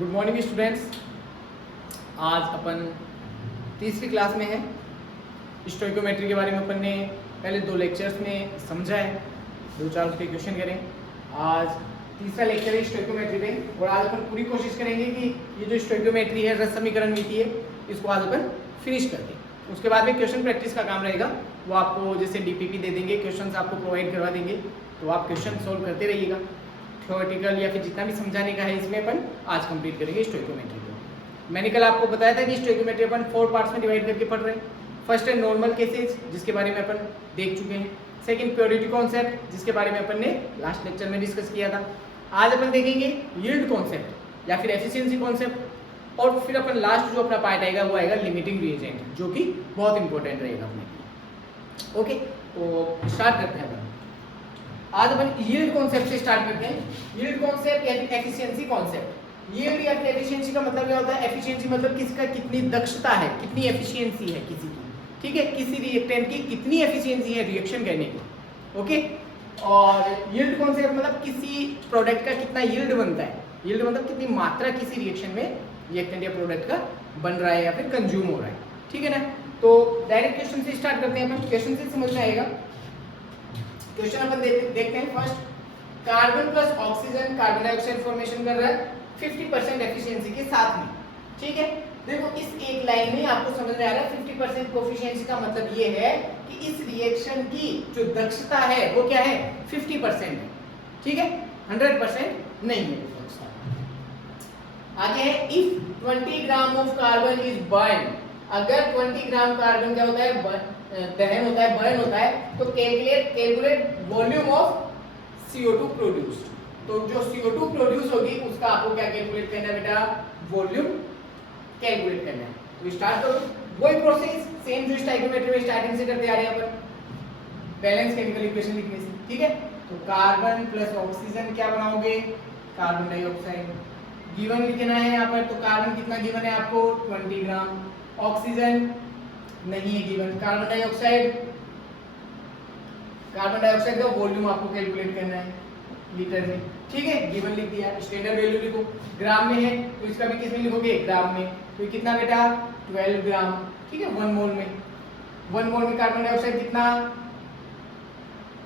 Good morning students. आज अपन तीसरी class में है। स्टोइकोमेट्री के बारे में अपन ने पहले 2 लेक्चर्स में समझा है, 2-4 उसके क्वेश्चन करें। आज तीसरा लेक्चर है स्टोइकोमेट्री पे और आज अपन पूरी कोशिश करेंगे कि ये जो स्टोइकोमेट्री है, रस समीकरण नीति है, इसको आज अपन फिनिश कर दें। उसके बाद में क्वेश्चन प्रैक्टिस का काम रहेगा। वो आपको जैसे डीपीपी दे देंगे, क्वेश्चन आपको प्रोवाइड करवा देंगे, तो आप क्वेश्चन सोल्व करते रहिएगा। थ्योरेटिकल या फिर जितना भी समझाने का है इसमें अपन आज कंप्लीट करेंगे स्टोइकोमेट्री को। मैंने कल आपको बताया था कि स्टोइकोमेट्री अपन 4 पार्ट्स में डिवाइड करके पढ़ रहे हैं। फर्स्ट है नॉर्मल केसेस, जिसके बारे में अपन देख चुके हैं। सेकंड प्योरिटी कॉन्सेप्ट, जिसके बारे में अपन ने लास्ट लेक्चर में डिस्कस किया था। आज अपन देखेंगे यील्ड कॉन्सेप्ट या फिर एफिशिएंसी कॉन्सेप्ट, और फिर अपन लास्ट जो अपना पार्ट आएगा वो आएगा लिमिटिंग रिएजेंट, जो कि बहुत इंपॉर्टेंट रहेगा अपने लिए। ओके, तो स्टार्ट करते हैं अपन। आज अपन यील्ड कॉन्सेप्ट से स्टार्ट करते हैं। यील्ड कॉन्सेप्ट या फिर एफिशिएंसी कॉन्सेप्ट। यील्ड या फिर एफिशिएंसी का मतलब क्या होता है? एफिशिएंसी मतलब किसका कितनी दक्षता है, कितनी एफिशिएंसी है किसी की, ठीक है, किसी रिएक्टेंट की कितनी एफिशिएंसी है रिएक्शन करने की। ओके, और यील्ड कॉन्सेप्ट मतलब किसी प्रोडक्ट का कितना यील्ड बनता है। यील्ड मतलब कितनी मात्रा किसी रिएक्शन में रिएक्टेंट या प्रोडक्ट का बन रहा है या फिर कंज्यूम हो रहा है, ठीक है ना। तो डायरेक्ट क्वेश्चन से स्टार्ट करते हैं अपन। क्वेश्चन से समझ में आएगा। क्वेश्चन अपन देखते हैं। First, carbon plus oxygen carbon dioxide formation कर रहा है 50% एफिशिएंसी के साथ में, ठीक है। देखो इस एक लाइन में आपको समझ में आ रहा है 50% कोफिशिएंसी का मतलब ये है कि इस रिएक्शन की जो दक्षता है वो क्या है, 50% है, ठीक है, 100% नहीं है दक्षता। आगे है if 20 gram of carbon is burn, अगर 20 ग्राम कार्बन क्या होता है, दहन होता है, बर्न होता है, तो calculate volume of CO2 produced. तो जो CO2 प्रोड्यूस होगी उसका आपको क्या कैलकुलेट करना है बेटा, वॉल्यूम कैलकुलेट करना है। तो स्टार्ट करो वही प्रोसेस सेम जो स्टोइकोमेट्री में स्टार्टिंग से करते आ रहे हैं अपन, बैलेंस केमिकल इक्वेशन लिखने से, ठीक है। तो कार्बन प्लस ऑक्सीजन क्या बनाओगे, कार्बन डाइऑक्साइड। गिवन लिखना है यहाँ पर, तो कार्बन कितना गिवन है आपको, 20 ग्राम। ऑक्सीजन नहीं है गिवन। कार्बन डाइऑक्साइड का वॉल्यूम आपको कैलकुलेट करना है लीटर में, ठीक है, गिवन लिख दिया। स्टैंडर्ड वैल्यू लिखो, ग्राम में है तो इसका भी किस में लिखोगे, ग्राम में। तो कितना बेटा, 12 ग्राम, ठीक है, 1 मोल में। 1 मोल में कार्बन डाइऑक्साइड कितना,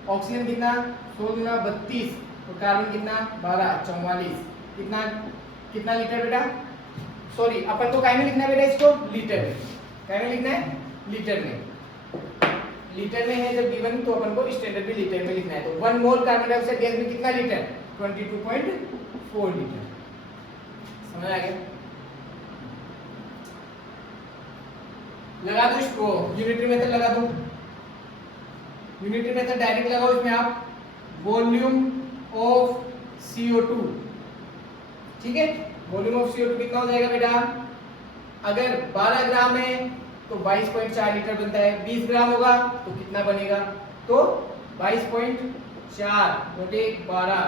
ऑक्सीजन कितना, 100 गुना 32, तो कार्बन कितना 12, 44, कितना लीटर बेटा, सॉरी अपन को काय में लिखना है बेटा, इसको लीटर में, काय में लिखना है, लीटर में। लीटर में है जब गिवन तो अपन को स्टैंडर्ड में लीटर में लिखना है। तो 1 मोल कार्बन डाइऑक्साइड गैस में कितना लीटर, 22.4 लीटर। समझ आ गया? लगा दो इसको, यूनिटरी मेथड लगा दो। यूनिटरी मेथड डायरेक्ट लगाओ इसमें आप, वॉल्यूम ऑफ CO2, ठीक है। वॉल्यूम ऑफ CO2 कितना हो जाएगा बेटा, अगर 12 ग्राम है तो 22.4 लीटर बनता है। 20 ग्राम होगा तो कितना बनेगा, तो 22.4 बटे 12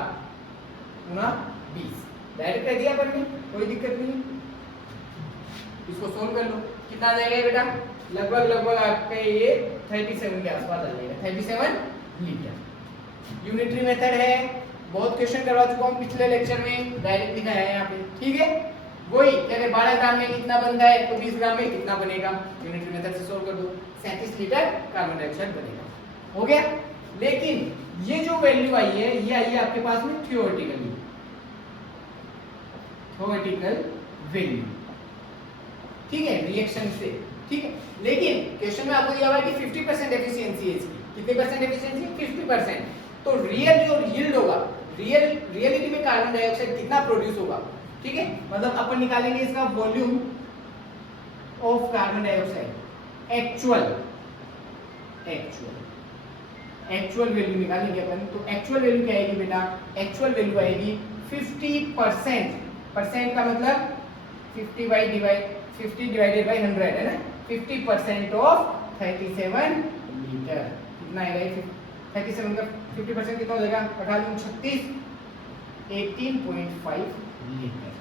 गुना 20। डायरेक्ट कर दिया अपन ने, कोई दिक्कत नहीं। इसको सोल्व कर लो, कितना आ जाएगा बेटा, लगभग आपका ये 37 के आसपास आ जाएगा, 37 लीटर। यूनिटरी मेथड है, बहुत क्वेश्चन करवा चुका हूँ पिछले लेक्चर में, डायरेक्ट दिखाया है यहाँ पे, ठीक है। वही अगर 12 ग्राम में कितना बनता है तो 20 ग्राम में कितना बनेगा, यूनिटरी मेथड से सोल्व कर दो, 37 लीटर कार्बन डाइऑक्साइड बनेगा। हो गया। लेकिन ये जो वैल्यू आई है ये आई है आपके पास में थ्योरेटिकल वैल्यू, ठीक है, रिएक्शन से, ठीक है। लेकिन क्वेश्चन में आपको दिया हुआ है कि 50% एफिशिएंसी है इसकी। कितने परसेंट एफिशिएंसी, 50%। तो रियल जो यील्ड होगा, रियलिटी में कार्बन डाइऑक्साइड कितना प्रोड्यूस होगा, ठीक है, मतलब अपन निकालेंगे इसका volume of carbon dioxide, actual value निकालेंगे अपन। तो एक्चुअल वैल्यू क्या आएगी बेटा, एक्चुअल वैल्यू आएगी 50%। परसेंट का मतलब 50 डिवाइडेड बाय 100 है ना, 50% ऑफ 37 लीटर। कितना आएगा 37 का 50% कितना हो जाएगा, 36, 18.5 लीटर।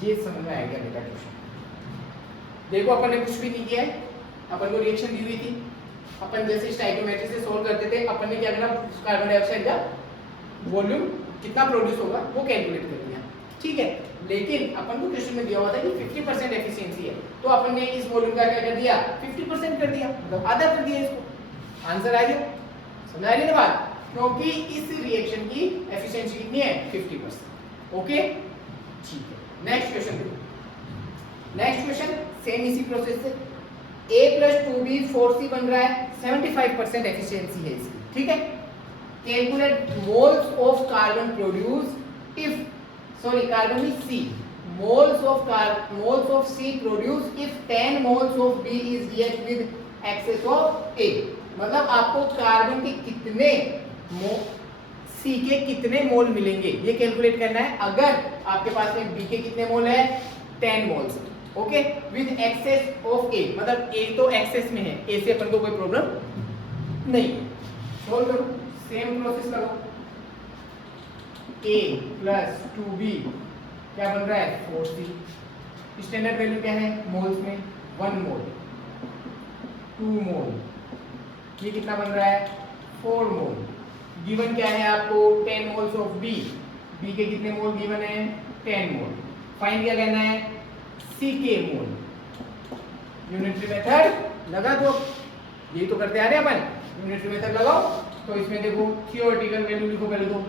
ये समझ में आएगा बेटा क्वेश्चन। देखो अपन ने कुछ भी नहीं किया है, अपन को रिएक्शन दी हुई थी, अपन जैसे स्टोइकोमेट्री से सोल्व करते थे, अपन ने क्या करना, कार्बन डाइऑक्साइड का वॉल्यूम कितना प्रोड्यूस होगा वो कैलकुलेट कर दिया। ठीक है, लेकिन अपन को क्वेश्चन में दिया हुआ था कि 50% एफिशिएंसी है, तो अपन ने इस वॉल्यूम का क्या कर दिया, 50% कर दिया, मतलब आधा कर दिया इसको। आंसर आ गया, समझ आ रही है बात, क्योंकि इस रिएक्शन की एफिशिएंसी कितनी है, 50%। ओके, ठीक है, नेक्स्ट क्वेश्चन देखो। नेक्स्ट क्वेश्चन सेम इसी प्रोसेस से, a + 2b 4c बन रहा है, 75% एफिशिएंसी है इसकी, ठीक है। Calculate moles of carbon produce if, sorry carbon is C, moles of C produced if 10 moles of B is react with excess of A। मतलब आपको कार्बन के कितने C के कितने मोल मिलेंगे ये कैलकुलेट करना है। अगर आपके पास में B के कितने मोल है, 10 moles, okay, with excess of A, मतलब A तो एक्सेस में है, A से अपन को कोई प्रॉब्लम नहीं। सोल्व करो, सेम प्रोसेस करो, A + 2B क्या बन रहा है, 4C। स्टैंडर्ड वैल्यू क्या है मोल्स में, 1 मोल, 2 मोल, ये कितना बन रहा है, 4 मोल। गिवन क्या है आपको, 10 मोल्स ऑफ B, B के कितने मोल गिवन है, 10 मोल। फाइंड क्या करना है, C के मोल। यूनिटरी मेथड लगा दो, यही तो करते आ रहे हैं अपन, यूनिटरी मेथड लगाओ। तो इसमें देखो थ्योरेटिकल वैल्यू लिखो पहले तो,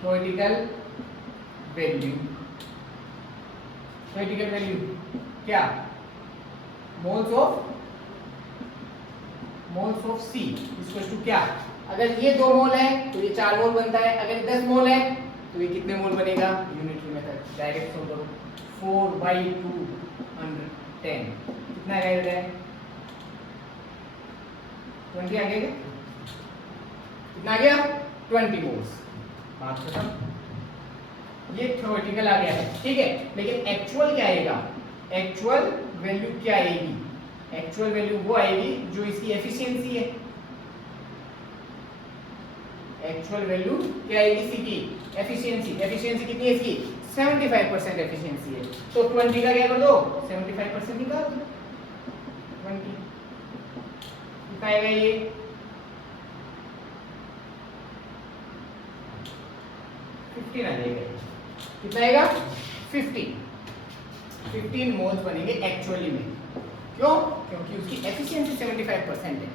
थ्योरेटिकल वैल्यू, थ्योरेटिकल वैल्यू क्या, moles of C equal to क्या, अगर ये 2 मोल है तो ये 4 मोल बनता है, अगर 10 मोल है तो ये कितने मोल बनेगा, यूनिटरी मेथड डायरेक्ट सोल्व करो। 4/210 कितना रहेगा, 20 आ गया, कितना आ गया, 20 मोल्स। बात खत्म, ये थ्योरेटिकल आ गया है, ठीक है। लेकिन एक्चुअल क्या आएगा, एक्चुअल वैल्यू क्या आएगी, एक्चुअल वैल्यू वो आएगी जो इसकी एफिशिएंसी है। एक्चुअल वैल्यू क्या आएगी इसी की, एफिशिएंसी। एफिशिएंसी कितनी है इसकी, 75% एफिशिएंसी है, तो 20 का क्या कर दो, 75% निकाल दो, 20 कितना आएगा, ये 15 आ जाएगा, कितना आएगा, 15 मोल्स बनेंगे एक्चुअली में। क्यों, क्योंकि उसकी एफिशिएंसी 75% है,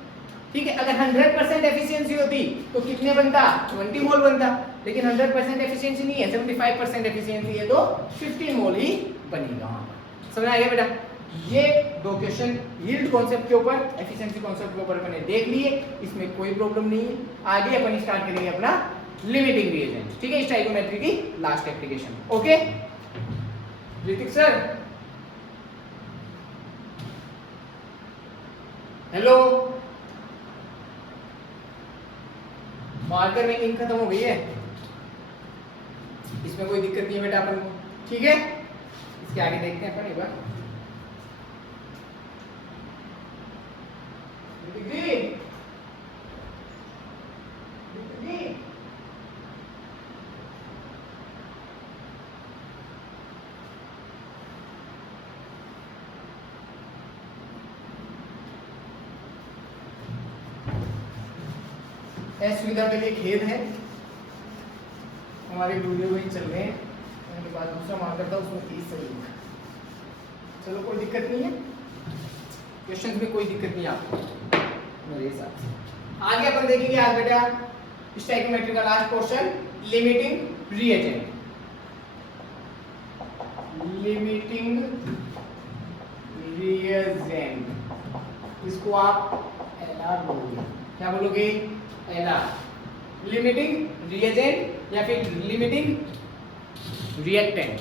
ठीक है। अगर 100% एफिशिएंसी होती तो कितने बनता, 20 मोल बनता, लेकिन 100% एफिशिएंसी नहीं है, 75% एफिशिएंसी है, तो 15 मोल ही बनेगा वहां पर। समझ आ गया बेटा। ये 2 क्वेश्चन यील्ड कॉन्सेप्ट के ऊपर, एफिशिएंसी कॉन्सेप्ट के ऊपर मैंने देख लिए, इसमें कोई प्रॉब्लम नहीं है। आगे अपन स्टार्ट करेंगे अपना लिमिटिंग रिएजेंट, ठीक है, स्टोइकोमेट्री की last application. Okay Hrithik sir, hello, marker में इंक खत्म हो गई है, इसमें कोई दिक्कत नहीं है बेटा अपन, ठीक है। इसके आगे देखते हैं अपन एक बार। सुविधा के लिए खेद है, हमारे वीडियो वही चल रहे हैं, उसके बाद दूसरा मार्कर था उसमें 30 सही है। चलो कोई दिक्कत नहीं है, क्वेश्चंस में कोई दिक्कत नहीं है आपको मेरे हिसाब से। आगे अपन देखेंगे आज बेटा स्टोइकोमेट्री का last portion, limiting reagent. Limiting reagent, इसको आप एलआर बोलोगे, क्या बोलोगे, एलआर। लिमिटिंग रिएजेंट या फिर लिमिटिंग रिएक्टेंट।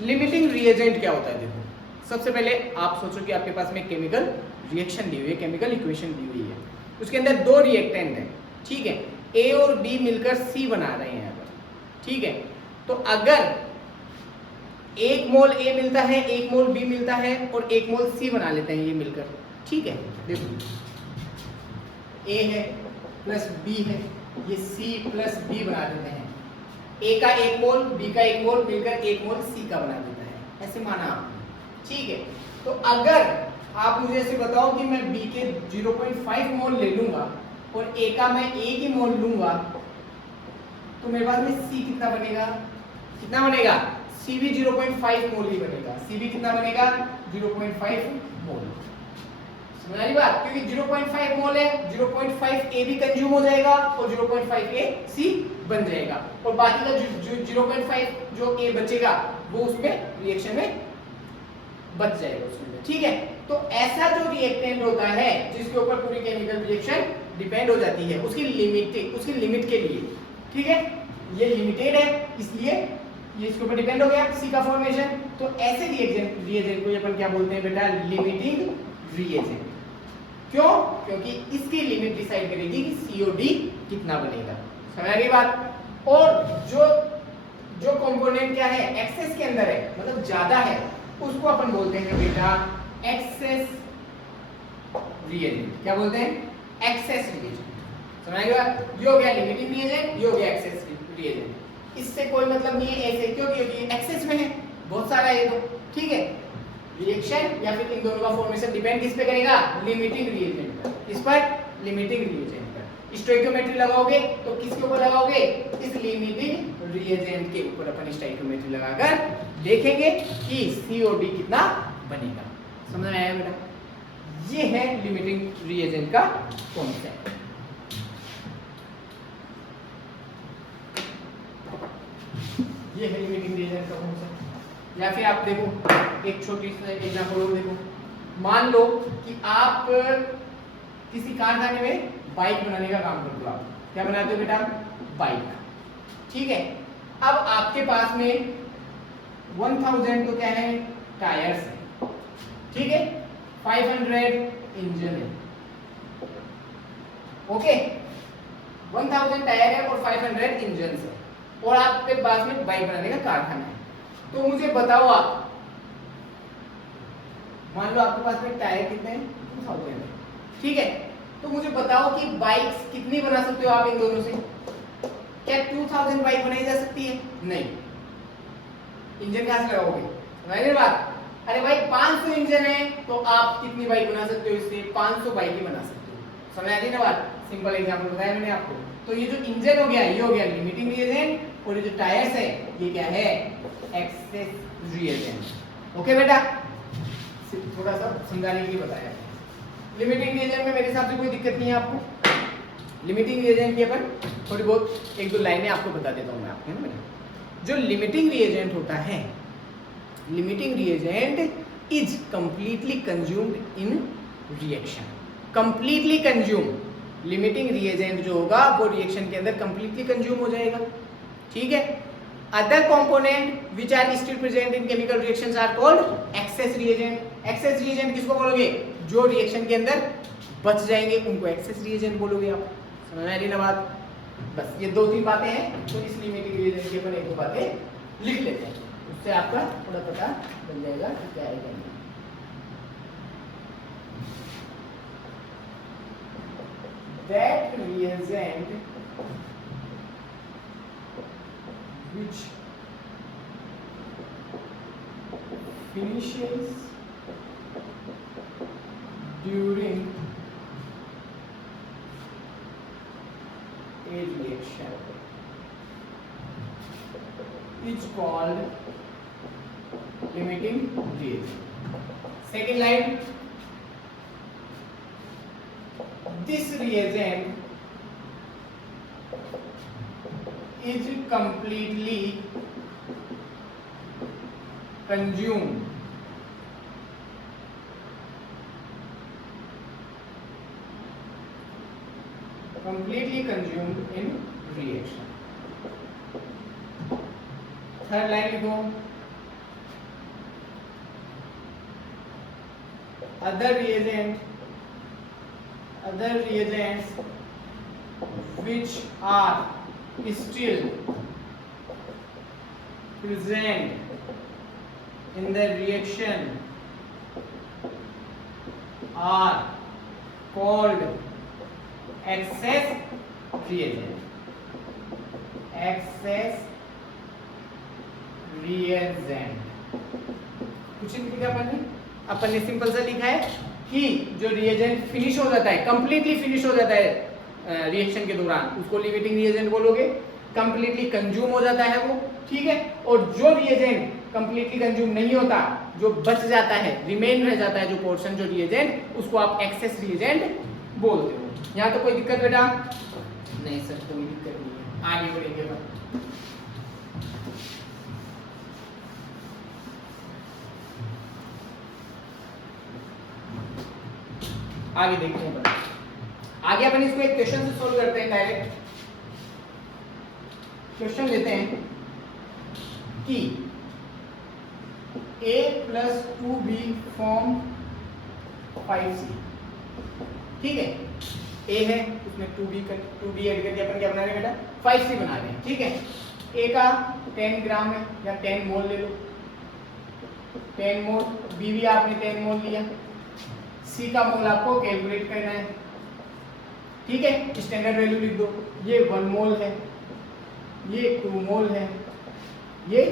लिमिटिंग रिएजेंट क्या होता है, देखो सबसे पहले आप सोचो कि आपके पास में केमिकल रिएक्शन दी हुई है, केमिकल इक्वेशन दी हुई है, उसके अंदर 2 रिएक्टेंट हैं, ठीक है, ए और बी मिलकर सी बना रहे हैं यहाँ पर, ठीक है। तो अगर 1 मोल ए मिलता है, 1 मोल बी मिलता है और 1 मोल सी बना लेते हैं ये मिलकर, ठीक है। देखो ए है प्लस बी है, ये सी प्लस बी बना देते हैं, ए का 1 मोल बी का 1 मोल मिलकर 1 मोल सी का बना देता है, ऐसे माना आपने, ठीक है। तो अगर आप मुझे ऐसे बताओ कि मैं बी के 0.5 मोल ले लूंगा और ए का मैं 1 ही मोल लूंगा, तो मेरे पास में सी कितना बनेगा, कितना बनेगा, Cv 0.5 मोल ही बनेगा। Cv कितना बनेगा, 0.5 मोल। समझ आ रही बात, क्योंकि 0.5 मोल है, 0.5 A भी कंज्यूम हो जाएगा और 0.5 A C बन जाएगा, और बाकी का जो 0.5 जो A बचेगा वो उसमें रिएक्शन में बच जाएगा उसमें, ठीक है। तो ऐसा जो रिएक्टेंट होता है जिसके ऊपर पूरी केमिकल रिएक्शन डिपेंड हो जाती है, उसकी लिमिट के लिए, ठीक है, ये लिमिटेड है इसलिए ये इसके ऊपर डिपेंड हो गया सी का फॉर्मेशन। तो ऐसे रिएजेंट को अपन क्या बोलते हैं बेटा, लिमिटिंग रिएजेंट। क्यों, क्योंकि इसकी लिमिट डिसाइड करेगी कि COD कितना बनेगा। समझ आ गई बात। और जो कंपोनेंट क्या है, एक्सेस के अंदर है, मतलब ज्यादा है, उसको अपन बोलते हैं बेटा एक्सेस रिएजेंट। क्या बोलते हैं, एक्सेस रिएजेंट। समझ आ गई बात। ये हो गया लिमिटिंग रिएजेंट, ये हो गया एक्सेस रिएजेंट। इससे कोई मतलब नहीं है ऐसे, क्यों, क्योंकि एक्सेस में है, बहुत सारा है तो, ठीक है। रिएक्शन या फिर इन दोनों का फॉर्मेशन डिपेंड किस पे करेगा, लिमिटिंग रिएजेंट पर। किस पर, लिमिटिंग रिएजेंट पर। स्टोइकियोमेट्री लगाओगे तो किसके ऊपर लगाओगे, इस लिमिटिंग रिएजेंट के ऊपर अपन स्टोइकियोमेट्री लगाकर देखेंगे कि COD कितना बनेगा। समझ में आया बेटा, ये है लिमिटिंग रिएजेंट का कॉन्सेप्ट। ये है लिमिटिंग रिएजेंट का कॉन्सेप्ट। या फिर आप देखो एक छोटी सी एग्जांपल और देखो, मान लो कि आप किसी कारखाने में बाइक बनाने का काम करते हो। आप क्या बनाते हो बेटा, बाइक, ठीक है। अब आपके पास में 1000 तो क्या है, टायर्स है, ठीक है, 500 इंजन है, ओके। 1000 टायर है और 500 इंजन है, और आपके पास में बाइक बनाने का कारखाना है। तो मुझे बताओ आप, मान लो आपके पास में टायर कितने हैं, 2000, ठीक है। तो मुझे बताओ कि बाइक्स कितनी बना सकते हो आप इन दोनों से। क्या 2000 बाइक बनाई जा सकती है, नहीं। इंजन कहां से लगाओगे, समझ बात। अरे भाई 500 इंजन है तो आप कितनी बाइक बना सकते हो, इससे 500 बाइक ही बना सकते हो। समझ आ रही ना बात, सिंपल एग्जांपल बताया मैंने आपको। तो ये जो इंजन हो गया, ये हो गया लिमिटिंग रिएजेंट, और ये जो टायर्स है ये क्या है, एक्सेस रिएजेंट। ओके बेटा, थोड़ा सा समझाने के लिए बताया। लिमिटिंग रिएजेंट में मेरे हिसाब से कोई दिक्कत नहीं है आपको। लिमिटिंग रिएजेंट की अपन थोड़ी बहुत एक दो लाइनें आपको बता देता हूं मैं आपको, है ना। जो लिमिटिंग रिएजेंट होता है, limiting reagent is completely consumed in reaction. Completely consume, limiting reagent जो होगा वो रिएक्शन के अंदर कंप्लीटली कंज्यूम हो जाएगा, ठीक है। Other component which are still present in chemical reactions are called excess reagent. Excess reagent किसको बोलोगे, जो रिएक्शन के अंदर बच जाएंगे उनको एक्सेस रिएजेंट बोलोगे आप। समझ में आ रही ना बात। बस ये दो तीन बातें हैं, तो इस लिमिटिंग रिएजेंट की अपन एक दो बातें लिख लेते हैं, उससे आपका थोड़ा पता बन जाएगा कि क्या है क्या नहीं। That reagent which finishes during a reaction is called limiting reagent. Second line, this reagent is completely consumed in reaction. Third line लिखो, other reagents which are still present in the reaction are called excess reagent. Excess reagent कुछ नहीं लिखा अपन ने simple सा लिखा है कि जो रिएजेंट फिनिश हो जाता है, कंप्लीटली फिनिश हो जाता है रिएक्शन के दौरान, उसको लिमिटिंग रिएजेंट बोलोगे। कंप्लीटली कंज्यूम हो जाता है वो, ठीक है, और जो रिएजेंट कंप्लीटली कंज्यूम नहीं होता, जो बच जाता है, रिमेन रह जाता है जो पोर्शन, जो रिएजेंट, उसको आप एक्सेस रिएजेंट बोलते हो। यहाँ तो कोई दिक्कत बेटा नहीं सर, कोई दिक्कत नहीं है, आगे बढ़ेंगे बस। आगे देखते हैं, आगे अपन इसको एक क्वेश्चन से सोल्व करते हैं। डायरेक्ट क्वेश्चन लेते हैं कि a plus 2b form 5c, ठीक है, a है उसमें 2b ऐड करके अपन क्या बना रहे हैं बेटा, 5c बना रहे हैं, ठीक है। a का 10 ग्राम है या 10 मोल ले लो, 10 मोल, b भी आपने 10 मोल लिया, c का मोल आपको कैलकुलेट करना है, ठीक है। स्टैंडर्ड वैल्यू लिख दो, ये 1 मोल है, ये 2 मोल है, ये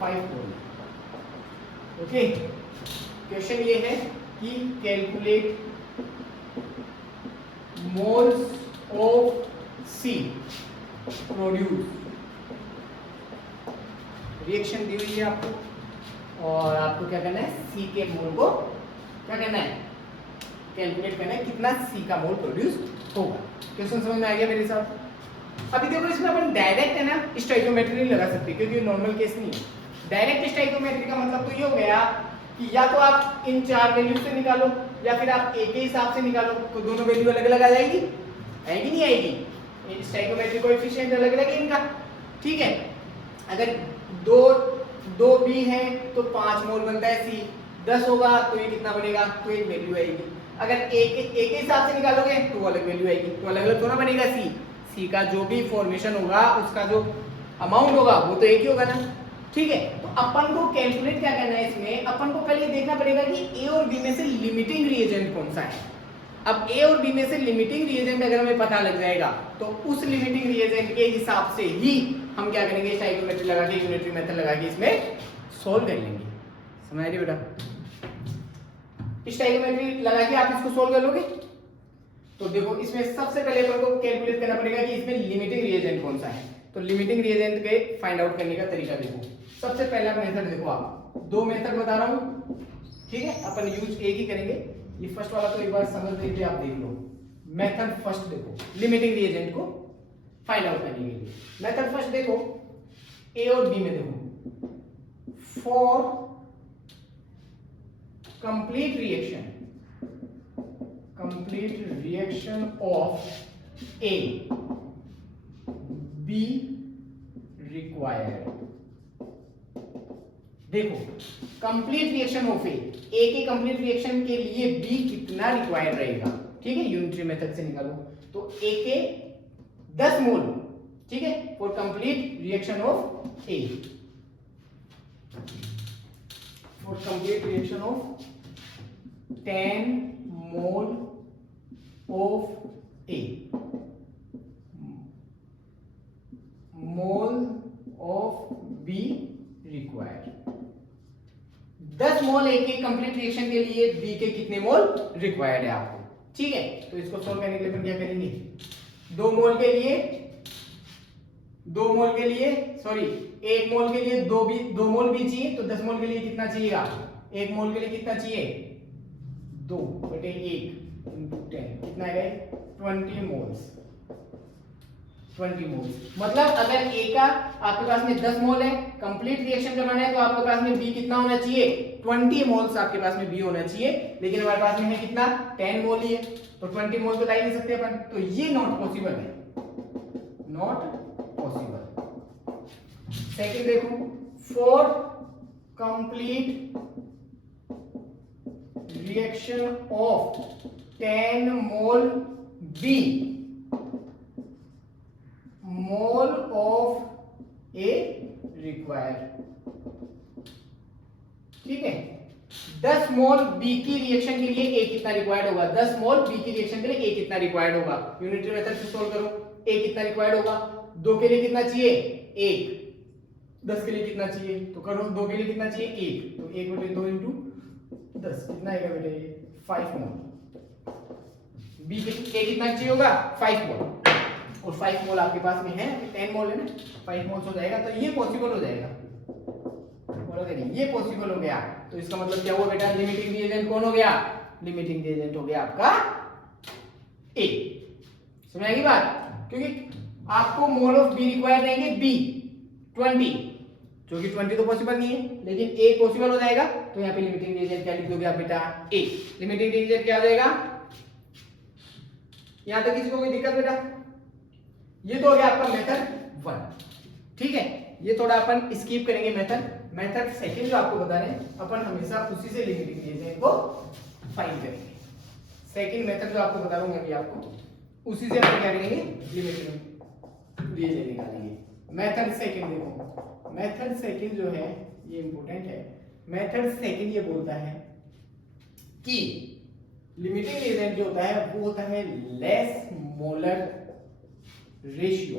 5 मोल है, ओके। क्वेश्चन ये है कि calculate moles of C produce, reaction दी हुई है आपको और आपको क्या करना है, सी के मोल को क्या करना है, कैलकुलेट करना है कितना सी का मोल प्रोड्यूस होगा। क्वेश्चन समझ में आ गया मेरे साथ? अभी देखो इसमें अपन डायरेक्ट है ना स्टोइकोमेट्री नहीं लगा सकते क्योंकि नॉर्मल केस नहीं है। डायरेक्ट स्टोइकोमेट्री का मतलब तो ये हो गया कि या तो आप इन 4 वैल्यू से निकालो या फिर आप एक ही हिसाब से निकालो, तो दोनों वैल्यू अलग अलग आ जाएगी, आएगी नहीं आएगी, स्टोइकोमेट्री कोएफिशिएंट अलग अलग है इनका, ठीक है। अगर दो बी है तो 5 मोल बनता है सी, 10 होगा तो ये कितना बनेगा, तो एक वैल्यू आएगी। अगर एक ही हिसाब से निकालोगे तो वो अलग वैल्यू आएगी, तो अलग अलग थोड़ा बनेगा सी का जो भी फॉर्मेशन होगा उसका जो अमाउंट होगा वो तो एक ही होगा ना, ठीक है। तो अपन को कैलकुलेट क्या करना है इसमें, अपन को पहले देखना पड़ेगा कि ए और बी में से लिमिटिंग रिएजेंट कौन सा है। अब ए और बी में से लिमिटिंग रिएजेंट अगर हमें पता लग जाएगा तो उस लिमिटिंग रिएजेंट के हिसाब से ही हम क्या करेंगे, स्टोइकोमेट्री लगा के, यूनिटरी मेथड लगा के इसमें सोल्व कर लेंगे। समझ आ रही बेटा? स्टोइकोमेट्री लगा के आप इसको सोल्व कर लोगे तो देखो इसमें सबसे पहले अपन को कैलकुलेट करना पड़ेगा कि इसमें लिमिटिंग रिएजेंट कौन सा है। तो लिमिटिंग रिएजेंट के फाइंड आउट करने का तरीका देखो। सबसे पहला मेथड देखो, आप 2 मेथड बता रहा हूं, ठीक है, अपन यूज एक ही करेंगे। ये फर्स्ट वाला तो एक बार समझ लीजिए, आप देख लो। मेथड फर्स्ट देखो, लिमिटिंग रिएजेंट को फाइंड आउट करने के लिए मेथड फर्स्ट देखो, ए और बी में देखो, for complete reaction of A, B required। देखो कंप्लीट रिएक्शन ऑफ ए के कंप्लीट रिएक्शन के लिए बी कितना रिक्वायर्ड रहेगा, ठीक है, यूनिटरी मेथड से निकालो। तो ए के 10 मोल, ठीक है, for complete reaction of A, for complete reaction of 10 mole of A, mole of be required. 10 मोल ए के कंप्लीट रिएक्शन के लिए बी के कितने मोल रिक्वायर्ड है आपको, ठीक है। तो इसको सोल्व करने के लिए अपन क्या करेंगे, 2 मोल के लिए 1 मोल के लिए 2 मोल भी चाहिए, तो 10 मोल के लिए कितना चाहिएगा, 1 मोल के लिए कितना चाहिए, 2/1 into 10 कितना है, 20 मोल्स। मतलब अगर ए का आपके पास में 10 मोल है, कंप्लीट रिएक्शन करवाना है, तो आपके पास में बी कितना होना चाहिए, 20 मोल्स आपके पास में बी होना चाहिए। लेकिन हमारे पास में है कितना, 10 मोल ही है, तो 20 मोल तो ला ही नहीं सकते अपन, तो ये नॉट पॉसिबल है, नॉट पॉसिबल। सेकंड देखो, for complete reaction of 10 mole B, mole of A required, ठीक है। 10 मोल बी की रिएक्शन के लिए ए कितना रिक्वायर्ड होगा, 10 मोल बी की रिएक्शन के लिए ए कितना रिक्वायर्ड होगा, यूनिटरी मेथड से सोल्व करो। ए कितना रिक्वायर्ड होगा, 2 के लिए कितना चाहिए 1, 10 के लिए कितना चाहिए, तो करो 2 के लिए कितना चाहिए 1, तो 1/2 इंटू 10 कितना आएगा बेटे, 5 मोल। बी के कितना चाहिए होगा, 5 मोल। और 5 मोल आपके पास में है, 10 मोल है ना, 5 मोल्स हो जाएगा, तो ये पॉसिबल हो जाएगा, बोलोगे नहीं, ये पॉसिबल हो गया। तो इसका मतलब क्या हुआ बेटा, लिमिटिंग रिएजेंट कौन हो गया, लिमिटिंग रिएजेंट हो गया आपका ए। समझ आएगी बात, क्योंकि आपको मोल ऑफ बी रिक्वायर्ड रहेंगे बी 20, जो कि 20 तो पॉसिबल नहीं है, लेकिन ए पॉसिबल हो जाएगा, तो यहाँ पे लिमिटिंग रिएजेंट क्या लिख दोगे आप बेटा, ए। लिमिटिंग रिएजेंट क्या हो जाएगा, यहां तक किसी को कोई दिक्कत बेटा, ये तो हो गया आपका मेथड 1, ठीक है। ये थोड़ा अपन स्किप करेंगे मेथड सेकंड जो आपको बता रहे हैं, अपन हमेशा उसी से लिमिटिंग रिएजेंट को फाइंड करेंगे। सेकंड मेथड जो आपको बता रहा हूं मैं अभी आपको, उसी से अपन क्या करेंगे, लिमिटिंग रिएजेंट निकालेंगे। मेथड सेकंड देखो, मेथड सेकंड जो है ये इंपॉर्टेंट है। मेथड सेकंड ये बोलता है कि लिमिटिंग रिएजेंट जो होता है वो होता है less molar ratio.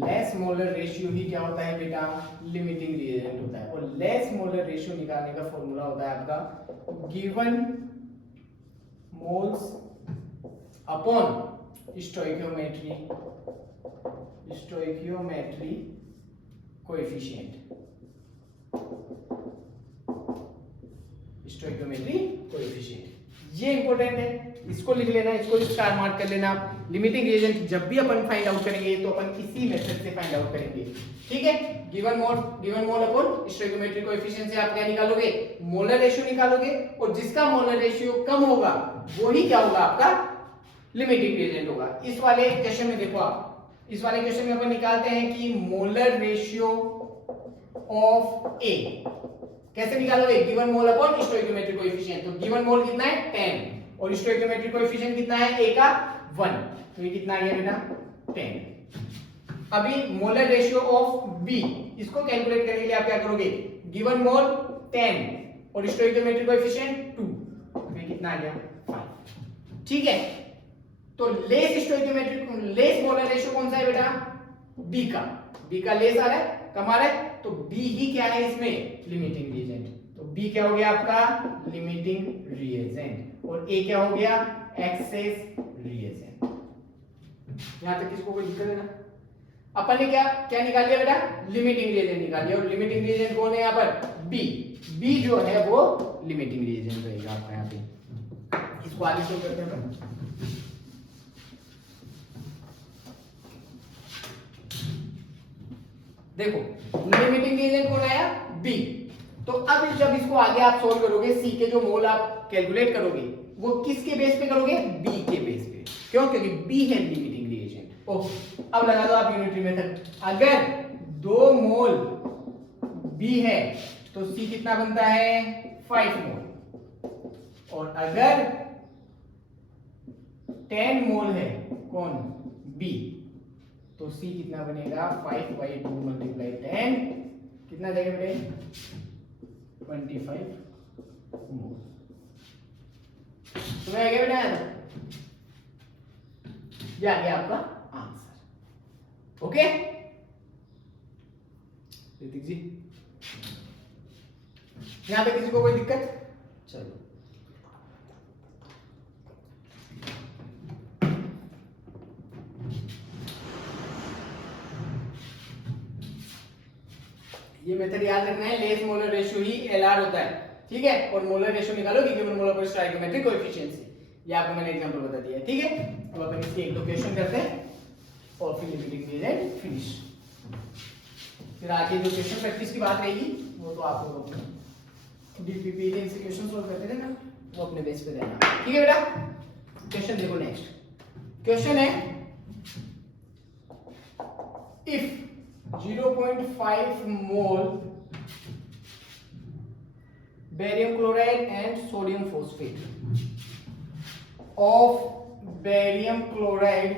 Less molar ratio ही क्या होता है बेटा, लिमिटिंग रिएजेंट होता है। और लेस मोलर रेशियो निकालने का फॉर्मूला होता है आपका given moles upon stoichiometry coefficient, stoichiometry coefficient. ये इंपॉर्टेंट है, इसको लिख लेना, इसको स्टार मार्क कर लेना। लिमिटिंग रिएजेंट जब भी अपन फाइंड आउट करेंगे तो अपन इसी मेथड से फाइंड आउट करेंगे, ठीक है। Given mole upon stoichiometry coefficient से आप क्या निकालोगे, मोलर रेशियो निकालोगे, और जिसका मोलर रेशियो कम होगा वो ही क्या होगा, आपका लिमिटिंग रिएजेंट होगा। इस वाले क्वेश्चन में देखो आप, इस वाले क्वेश्चन में अपन निकालते हैं कि मोलर रेशियो ऑफ ए कैसे निकालोगे, given mole upon stoichiometric coefficient. तो गिवन मोल कितना है 10 और स्टोइकियोमेट्रिक कोएफिशिएंट कितना है ए का 1, तो ये कितना आ गया बेटा 10। अभी मोलर रेशियो ऑफ बी, इसको कैलकुलेट करने के लिए आप क्या करोगे, गिवन मोल 10 और स्टोइकियोमेट्रिक कोएफिशिएंट 2, तो ये कितना आ गया 5, ठीक है। तो less stoichiometric less molar ratio कौन सा है बेटा, बी का लेस आ रहा है, कम आ रहा है, तो बी ही क्या है इसमें, लिमिटिंग रिएजेंट। तो बी क्या हो गया आपका, लिमिटिंग रिएजेंट, और ए क्या हो गया, एक्सेस रिएजेंट। यहां तक किसको कोई दिक्कत है ना। अपन ने क्या निकाल लिया बेटा, लिमिटिंग रिएजेंट निकाल लिया, और लिमिटिंग रिएजेंट कौन है यहाँ पर, बी जो है वो लिमिटिंग रिएजेंट रहेगा आपका यहाँ पे। इसको आगे शो करते हैं। देखो लिमिटिंग रिएजेंट कौन आया, बी। तो अब जब इसको आगे आप सोल्व करोगे, सी के जो मोल आप कैलकुलेट करोगे वो किसके बेस पे करोगे, बी के बेस पे। क्यों, क्योंकि बी है लिमिटिंग रिएजेंट। ओके, अब लगा दो आप यूनिटरी मेथड। अगर 2 मोल बी है तो सी कितना बनता है, 5 मोल, और अगर 10 मोल है कौन, बी, तो सी कितना बनेगा 5/2 मल्टीप्लाई 10, कितना जाएगा बेटे 25 मोल। तो आ गया बेटा, ये आ गया आपका आंसर। ओके ऋतिक जी, यहां पे किसी को कोई दिक्कत, चलो ये मेथड याद रखना है, लेस मोलर रेशियो ही एलआर होता है, ठीक है। और मोलर रेशियो निकालोगे गिवन मोलर पर स्टोइकियोमेट्रिक कोएफिशिएंट से। ये आपको मैंने एग्जांपल बता दिया है, ठीक है। अब अपन इसके एक दो क्वेश्चन करते हैं और फिर लिमिटिंग रिएजेंट फिनिश। फिर आगे जो क्वेश्चन प्रैक्टिस की बात रहेगी वो तो आप लोग अपने डीपीपी से क्वेश्चन सॉल्व करते थे ना, वो अपने बेस पे देना, ठीक है बेटा। क्वेश्चन देखो, नेक्स्ट क्वेश्चन है, if 0.5 mole barium chloride and sodium phosphate of barium chloride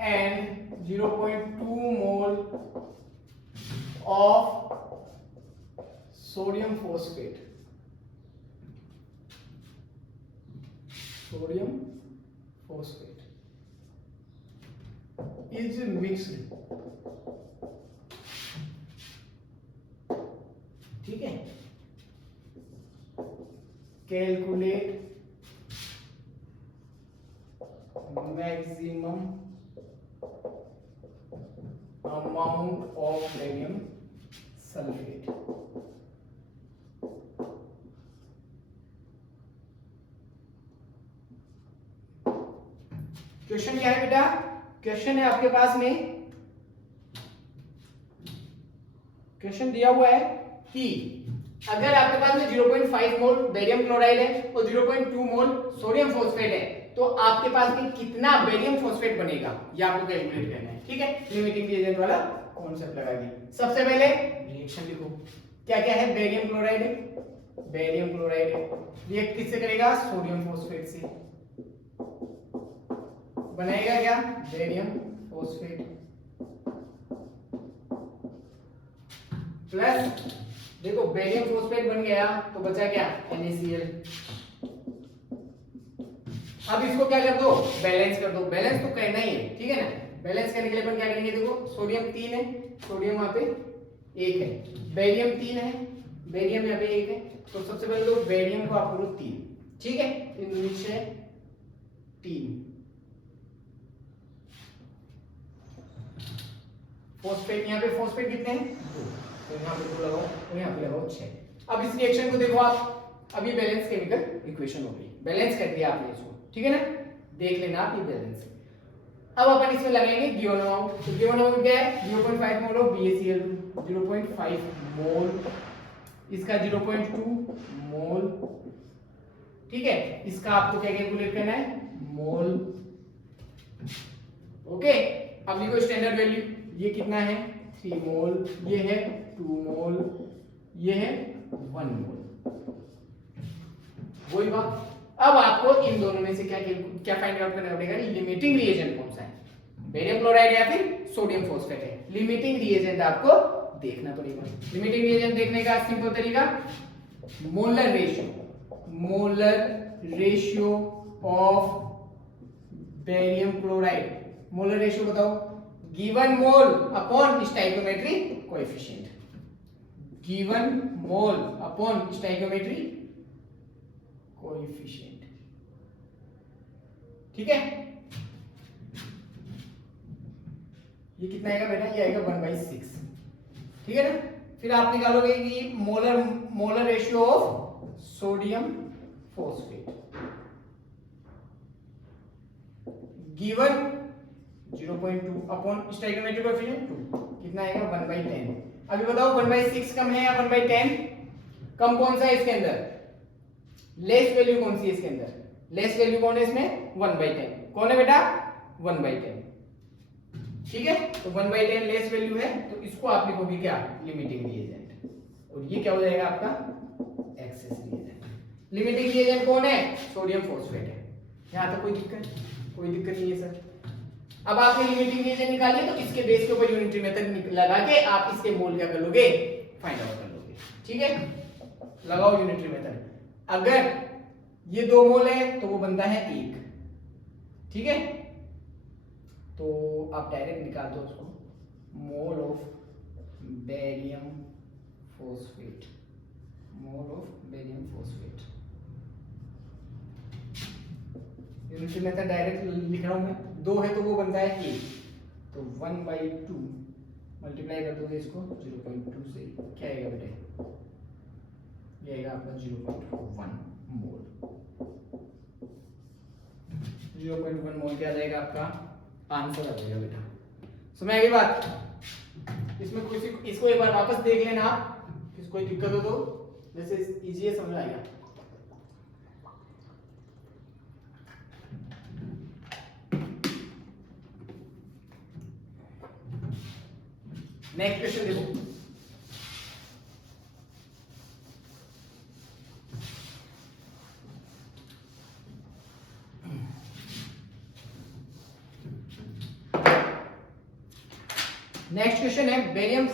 and 0.2 mole of sodium phosphate is mixed, ठीक है। Calculate maximum amount of barium sulfate. Question क्या है बेटा? क्वेश्चन है आपके पास में, क्वेश्चन दिया हुआ है कि अगर आपके पास में 0.5 मोल बेरियम क्लोराइड है और 0.2 मोल सोडियम फॉस्फेट है, तो आपके पास में कितना बेरियम फॉस्फेट बनेगा ये आपको कैलकुलेट करना है। ठीक है, लिमिटिंग रिएजेंट वाला कॉन्सेप्ट लगा दी। सबसे पहले रिएक्शन लिखो, क्या क्या है? बेरियम क्लोराइड है, बेरियम क्लोराइड रिएक्ट किससे करेगा? सोडियम फॉस्फेट से। बनेगा क्या? बेरियम फॉस्फेट प्लस, देखो बेरियम फॉस्फेट बन गया तो बचा क्या? NaCl। अब इसको क्या कर दो? बैलेंस कर दो। बैलेंस तो करना ही है, ठीक है ना? बैलेंस करने के लिए अपन क्या करेंगे? देखो सोडियम 3 है, सोडियम यहाँ पे 1 है, बेरियम 3 है, बेरियम यहाँ पे 1 है, तो सबसे पहले तो बेरियम को आप करो 3, ठीक है? 3 फॉस्फेट, यहाँ पे फॉस्फेट कितने हैं? 2, तो यहाँ पे 2 लगाओ और यहाँ पे लगाओ 6। अब इस रिएक्शन को देखो आप, अभी बैलेंस केमिकल इक्वेशन हो गई, बैलेंस कर दिया आपने इसको, ठीक है ना? देख लेना आप ये बैलेंस। अब अपन इसमें लगाएंगे गिवन अमाउंट। तो गिवन अमाउंट क्या है? 0.5 मोल ऑफ BaCl2, 0.5 मोल, इसका 0.2 मोल, ठीक है? इसका आपको क्या कैलकुलेट करना है? मोल। ओके, अब लिखो स्टैंडर्ड वैल्यू, ये कितना है? 3 मोल, ये है 2 मोल, ये है 1 मोल। वही बात। अब आपको इन दोनों में से क्या फाइंड आउट करना पड़ेगा? लिमिटिंग रिएजेंट कौन सा है? बेरियम क्लोराइड या फिर सोडियम फॉस्फेट है? लिमिटिंग रिएजेंट आपको देखना पड़ेगा। लिमिटिंग रिएजेंट देखने का सिंपल तरीका, molar ratio of barium chloride. Molar ratio बताओ, given mole upon stoichiometry coefficient, given mole upon stoichiometry coefficient, ठीक है? ये कितना आएगा बेटा? ये आएगा 1/6, ठीक है ना? फिर आप निकालोगे कि molar ratio of sodium phosphate given 0.2 upon stoichiometric coefficient 2, कितना आएगा? 1/10। अभी बताओ 1/6 कम है या 1/10? कम कौन सा है इसके अंदर? लेस वैल्यू कौन सी है इसके अंदर? लेस वैल्यू कौन है इसमें? 1/10। कौन है बेटा? 1/10, ठीक है? तो 1/10 लेस वैल्यू है, तो इसको आप लिखोगे क्या? लिमिटिंग रिएजेंट, और ये क्या हो जाएगा आपका? Access reagent. लिमिटिंग रिएजेंट कौन है? सोडियम फॉस्फेट है। यहां तक कोई दिक्कत नहीं है सर। अब आपने लिमिटिंग रिएजेंट निकाली, तो इसके बेस के ऊपर यूनिटरी मेथड लगा के आप इसके मोल क्या कर लोगे? फाइंड आउट कर लोगे, ठीक है? लगाओ यूनिटरी मेथड। अगर ये 2 मोल है तो वो बनता है 1, ठीक है? तो आप डायरेक्ट निकाल दो उसको, मोल of barium phosphate, mole of barium phosphate. Unitary method direct लिख रहा हूं मैं, 2 है तो वो बनता है 1, तो 1/2 मल्टीप्लाई कर दोगे इसको 0.2 से, क्या आएगा बेटे? ये आएगा आपका 0.1 मोल। 0.1 मोल क्या आ जाएगा आपका? आंसर आ जाएगा बेटा। समझ आ गई बात? इसमें कुछ, इसको एक बार वापस देख लेना आप, किसी कोई दिक्कत हो तो, जैसे इजी है, समझ आएगा। नेक्स्ट क्वेश्चन देखो, नेक्स्ट क्वेश्चन है barium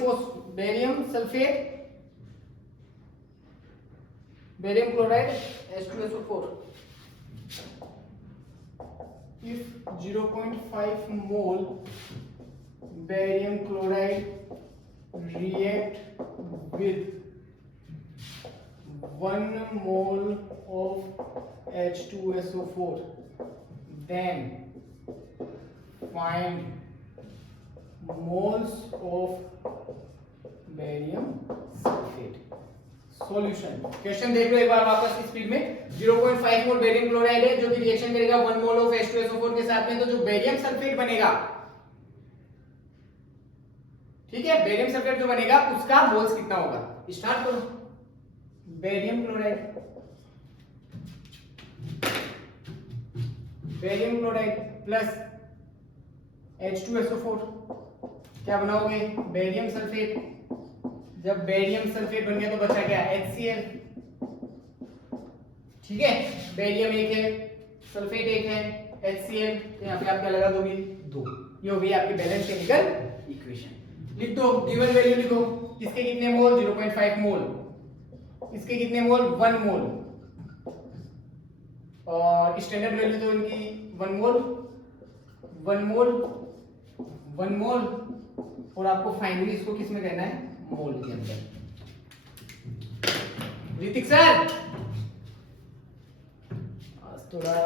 sulphate, barium chloride H2SO4 if 0.5 mole barium chloride react with 1 mole of H2SO4, then find moles of barium sulphate. Solution, question देख लो एक बार वापस स्पीड में। 0.5 मोल बेरियम क्लोराइड है जो कि रिएक्शन करेगा 1 मोल ऑफ H2SO4 के साथ में, तो जो बेरियम सल्फेट बनेगा, ठीक है, बेरियम सल्फेट जो बनेगा उसका मोल्स कितना होगा। स्टार्ट करो। Barium chloride, barium chloride plus H2SO4 क्या बनाओगे, बेरियम सल्फेट। जब बेरियम सल्फेट बन गया तो बचा क्या, HCl, ठीक है, बेरियम एक है, सल्फेट एक है, HCl, तो यहाँ पे आप क्या लगा दोगे, 2। ये हो गई आपकी बैलेंस केमिकल इक्वेशन। लिख दो, गिवन वैल्यू लिखो, किसके कितने मोल, 0.5 मोल, इसके कितने मोल, 1 मोल, और स्टैंडर्ड वैल्यू तो इनकी 1 मोल, 1 मोल, 1 मोल, और आपको फाइनली इसको किस में कहना है, मोल के अंदर। ऋतिक सर आज थोड़ा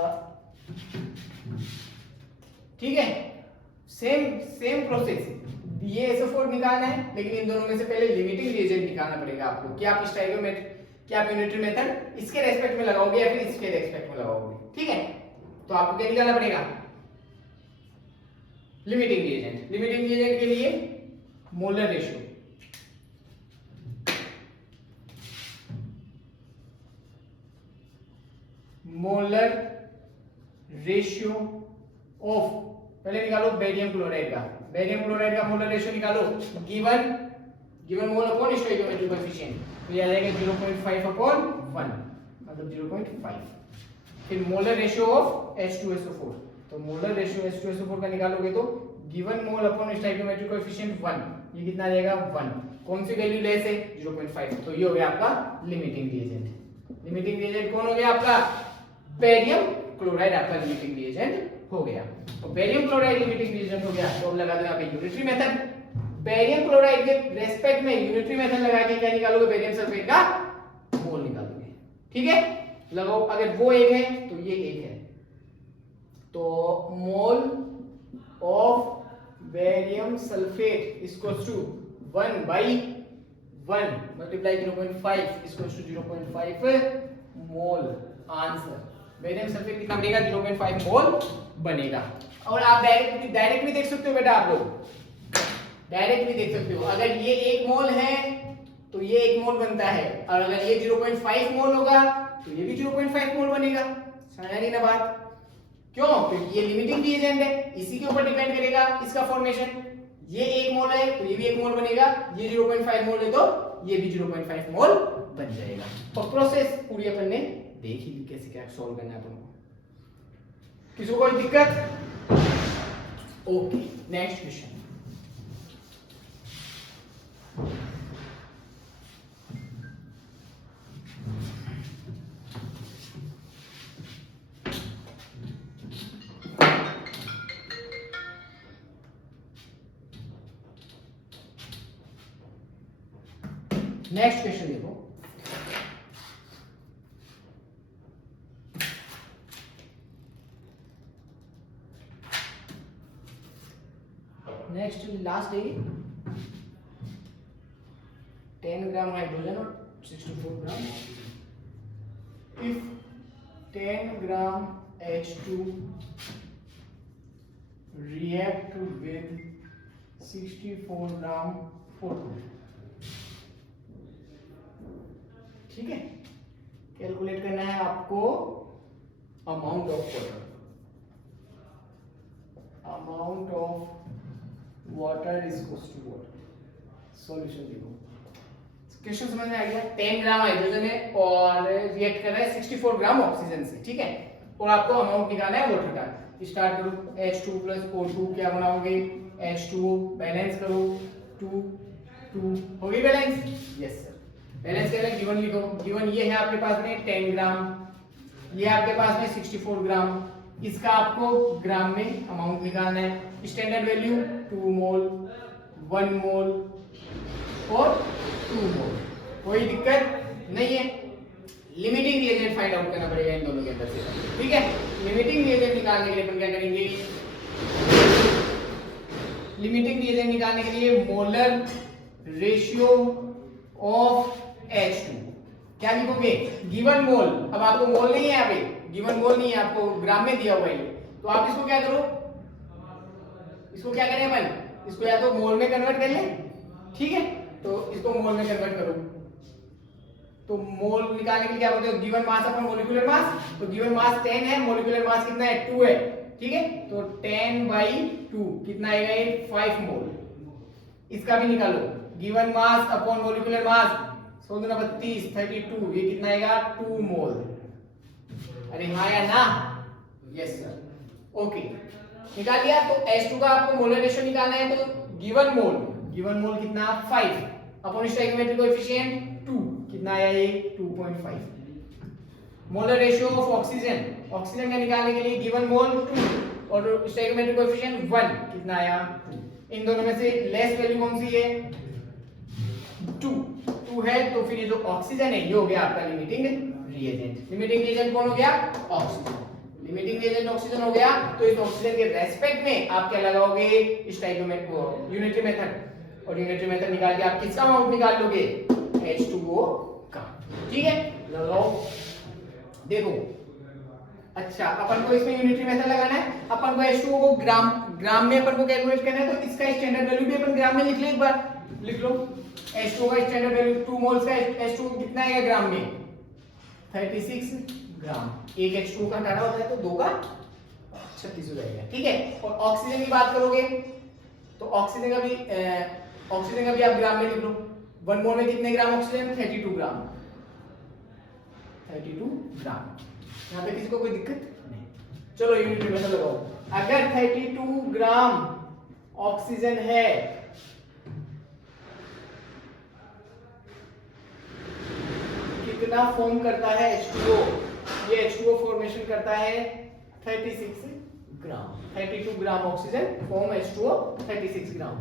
ठीक है, सेम प्रोसेस। ये SO4 निकालना है, लेकिन इन दोनों में से पहले लिमिटिंग रिएजेंट निकालना पड़ेगा आपको। क्या आप स्टाइकियोमेट्री, क्या आप यूनिटरी मेथड इसके रेस्पेक्ट में लगाओगे या फिर इसके रेस्पेक्ट में लगाओगे, ठीक है। तो आपको क्या निकालना पड़ेगा, लिमिटिंग रिएजेंट। लिमिटिंग रिएजेंट के लिए molar ratio, molar ratio of, पहले निकालो बेरियम क्लोराइड का, बेरियम क्लोराइड का मोलर रेशियो निकालो, given mole upon stoichiometric coefficient, तो ये आ जाएगा 0.5 अपॉन 1, मतलब 0.5। फिर मोलर रेशियो ऑफ H2SO4, तो मोलर रेशियो H2SO4 का निकालोगे तो given mole upon stoichiometric coefficient 1, ये कितना आ जाएगा, 1। कौन सी वैल्यू लेस है, 0.5, तो ये हो गया आपका लिमिटिंग रिएजेंट। लिमिटिंग रिएजेंट कौन हो गया आपका, बेरियम क्लोराइड आपका लिमिटिंग रिएजेंट हो गया। तो बेरियम क्लोराइड लिमिटिंग रिएजेंट हो गया, तो अब लगा दो यहाँ पे यूनिटरी मेथड। बेरियम क्लोराइड के रेस्पेक्ट में यूनिटरी मेथड लगा के क्या निकालोगे, बेरियम सल्फेट का मोल निकालोगे, ठीक है। लगाओ, अगर वो एक है तो ये एक है, तो mole of barium sulphate equals to 1/1 multiply 0.5 equals to 0.5 mole. Answer, barium sulphate कितना बनेगा, 0.5 मोल बनेगा। और आप डायरेक्ट भी देख सकते हो बेटा, आप लोग डायरेक्ट भी देख सकते हो। अगर ये 1 मोल है तो ये 1 मोल बनता है, और अगर ये 0.5 मोल होगा तो ये भी 0.5 मोल बनेगा। समझ आ रही ना बात, क्यों, क्योंकि ये लिमिटिंग रिएजेंट है, इसी के ऊपर डिपेंड करेगा इसका फॉर्मेशन। ये 1 मोल है तो ये भी 1 मोल बनेगा, ये 0.5 मोल है तो ये भी 0.5 मोल बन जाएगा। और प्रोसेस पूरी अपन ने देख ही ली, कैसे क्या सॉल्व करना है अपन को। किसी को कोई दिक्कत, okay, next question. Next question देखो, नेक्स्ट लास्ट है 10 ग्राम हाइड्रोजन और 64 gram. If 10 gram H2 react with 64 gram O2, ठीक है। कैलकुलेट करना है आपको amount of water, amount of water is equals to water. Solution देखो, क्वेश्चन समझ में आ गया। 10 ग्राम हाइड्रोजन है और रिएक्ट कर रहा है 64 ग्राम ऑक्सीजन से, ठीक है, और आपको अमाउंट निकालना है वाटर का। स्टार्ट करो, H2 प्लस O2 क्या बनाओगे, H2O, बैलेंस करो, 2 2 हो गई बैलेंस, यस सर। बैलेंस कर रहे, गिवन लिखो, गिवन ये है आपके पास में 10 ग्राम, ये आपके पास में 64 ग्राम, इसका आपको ग्राम में अमाउंट निकालना है। स्टैंडर्ड वैल्यू 2 मोल, 1 मोल और 2 मोल, कोई दिक्कत नहीं है। लिमिटिंग रिएजेंट फाइंड आउट करना पड़ेगा इन दोनों के अंदर से, ठीक है। लिमिटिंग रिएजेंट निकालने के लिए अपन क्या करेंगे, लिमिटिंग रिएजेंट निकालने के लिए मोलर रेशियो ऑफ H2 क्या लिखोगे? गिवन मोल। अब आपको मोल नहीं है, यहाँ पे गिवन मोल नहीं है, आपको ग्राम में दिया हुआ है, तो आप इसको क्या करो, इसको क्या करें अपन, इसको या तो मोल में कन्वर्ट कर लें, ठीक है, तो इसको मोल में कन्वर्ट करो। तो मोल निकालने के लिए क्या बोलते हो? Given mass upon molecular mass. तो गिवन मास 10 है, मोलिकुलर मास कितना है? 2 है, ठीक है, तो 10/2 कितना आएगा? ये 5 मोल। इसका भी निकालो, given mass upon molecular mass 132 32, ये कितना आएगा? 2 मोल। अरे हाँ या ना? यस सर, ओके, निकाल लिया। तो H2 का आपको मोलर रेशियो निकालना है, तो गिवन मोल कितना? 5 अपॉन स्टोइकियोमेट्रिक कोएफिशिएंट 2 कितना आया? ये 2.5। मोलर रेशियो ऑफ ऑक्सीजन का निकालने के लिए गिवन मोल 2 और स्टोइकियोमेट्रिक कोएफिशिएंट 1 कितना आया? 2। इन दोनों में से लेस वैल्यू कौन सी है? 2 है, तो फिर ये जो ऑक्सीजन है ये हो गया आपका लिमिटिंग रिएजेंट। लिमिटिंग रिएजेंट कौन हो गया? ऑक्सीजन। लिमिटिंग रिएजेंट ऑक्सीजन हो गया, तो इस ऑक्सीजन के रेस्पेक्ट में आप क्या लगाओगे? स्टोइकियोमेट्रिक यूनिटरी मेथड, और यूनिटरी मेथड निकाल के आप किसका अमाउंट निकाल लोगे? H2O का, ठीक है, लगाओ। देखो, अच्छा, अपन को इसमें यूनिटरी मेथड लगाना है, अपन को H2O को ग्राम में अपन को कैलकुलेट करना है, तो इसका स्टैंडर्ड वैल्यू भी अपन ग्राम में लिख ले, एक बार लिख लो। H2O का स्टैंडर्ड वैल्यू 2 मोल्स का H2O कितना आएगा ग्राम में? 36 ग्राम। एक H2O का हटाना होता है तो 2 का 36 हो जाएगा, ठीक है। और ऑक्सीजन की बात करोगे तो ऑक्सीजन का भी आप ग्राम में लिख लो। 1 मोल में कितने ग्राम ऑक्सीजन? 32 ग्राम। 32 ग्राम। यहाँ पे किसी को कोई दिक्कत नहीं? चलो यूनिटरी मेथड लगाओ। अगर 32 ग्राम ऑक्सीजन है, कितना फॉर्म करता है H2O? ये H2O फॉर्मेशन करता है 36 gram. 32 gram oxygen form H2O 36 gram.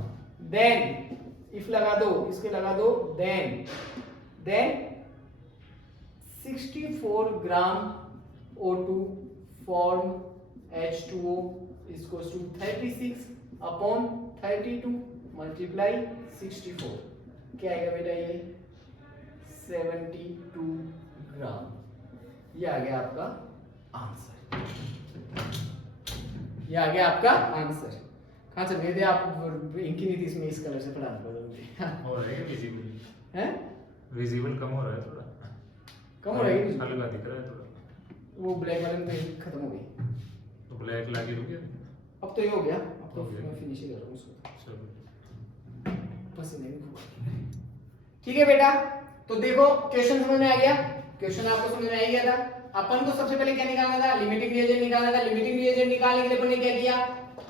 Then if लगा दो, इसके लगा दो, then 64 gram O2 form H2O equals to 36 upon 32 multiply 64, क्या आएगा बेटा? ये 72 ग्राम। ये आ गया आपका आंसर, ये आ गया आपका आंसर। कहाँ चल गए थे आप? इनकी नीति इसमें इस कलर से पढ़ाना पड़ेगा। हो रहा है विजिबल, हैं? विजिबल कम हो रहा है, थोड़ा कम हो रहा है, हल्का दिख रहा है थोड़ा। वो ब्लैक वाले में खत्म हो गई, तो ब्लैक लाके रुक गया। अब तो ये हो गया, अब तो मैं फिनिश ही कर रहा हूँ उसको। चलो पसीने भी खूब, ठीक है बेटा। तो देखो, क्वेश्चन समझ में आ गया? क्वेश्चन आपको समझ में आ गया था? अपन को सबसे पहले क्या निकालना था? लिमिटिंग रिएजेंट निकालना था। लिमिटिंग रिएजेंट निकालने के लिए अपन ने क्या किया?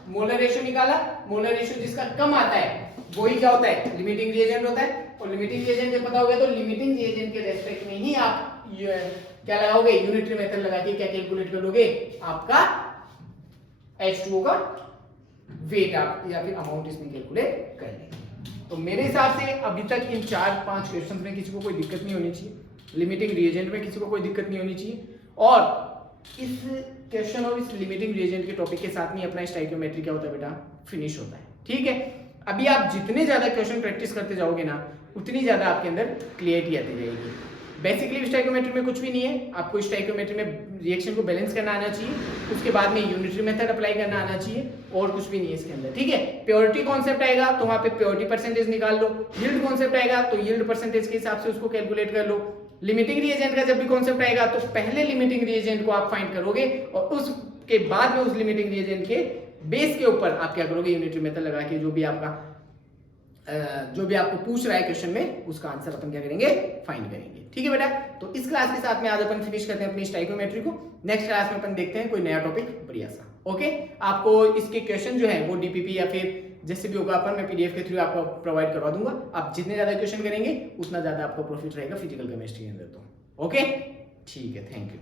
मोलर रेशियो निकाला। मोलर रेशियो जिसका कम आता है वही क्या होता है? लिमिटिंग रिएजेंट होता है। और लिमिटिंग रिएजेंट जब पता हो गया तो लिमिटिंग रिएजेंट के रेस्पेक्ट में ही आप क्या लगाओगे? यूनिटरी मेथड लगा के क्या कैलकुलेट कर लोगे? आपका H2O का वेट आप या फिर अमाउंट इसमें कैलकुलेट कर लेंगे। तो मेरे हिसाब से अभी तक इन 4-5 क्वेश्चंस में किसी को कोई दिक्कत नहीं होनी चाहिए। लिमिटिंग रिएजेंट में किसी को कोई दिक्कत नहीं होनी चाहिए। और इस क्वेश्चन और इस लिमिटिंग रिएजेंट के टॉपिक के साथ में अपना स्टोइकियोमेट्री क्या होता है बेटा? फिनिश होता है, ठीक है। अभी आप जितने ज्यादा क्वेश्चन प्रैक्टिस करते जाओगे ना, उतनी ज्यादा आपके अंदर क्लियरिटी आती जाएगी। बेसिकली स्टोइकियोमेट्री में कुछ भी नहीं है, आपको स्टोइकियोमेट्री में रिएक्शन को बैलेंस करना आना चाहिए, उसके बाद में यूनिटरी मेथड अप्लाई करना आना चाहिए, और कुछ भी नहीं है इसके अंदर, ठीक है। प्योरिटी कॉन्सेप्ट आएगा तो वहां पे प्योरिटी परसेंटेज निकाल लो। यील्ड कॉन्सेप्ट आएगा तो यील्ड परसेंटेज के हिसाब से उसको कैलकुलेट कर लो। लिमिटिंग रिएजेंट का जब भी कॉन्सेप्ट आएगा तो पहले लिमिटिंग रिएजेंट को आप फाइंड करोगे और उसके बाद में उस लिमिटिंग रिएजेंट के बेस के ऊपर आप क्या करोगे? यूनिटरी मेथड लगा के जो भी आपको पूछ रहा है क्वेश्चन में, उसका आंसर अपन क्या करेंगे? फाइंड करेंगे, ठीक है बेटा। तो इस क्लास के साथ में आज अपन फिनिश करते हैं अपनी स्टोइकियोमेट्री को। नेक्स्ट क्लास में अपन देखते हैं कोई नया टॉपिक बढ़िया सा, ओके। आपको इसके क्वेश्चन जो है वो डीपीपी या फिर जैसे भी होगा अपन मैं पीडीएफ के थ्रू आपको प्रोवाइड करवा दूंगा। आप जितने ज्यादा क्वेश्चन करेंगे उतना ज्यादा आपको प्रॉफिट रहेगा फिजिकल केमिस्ट्री के अंदर। तो ओके, ठीक है, थैंक यू।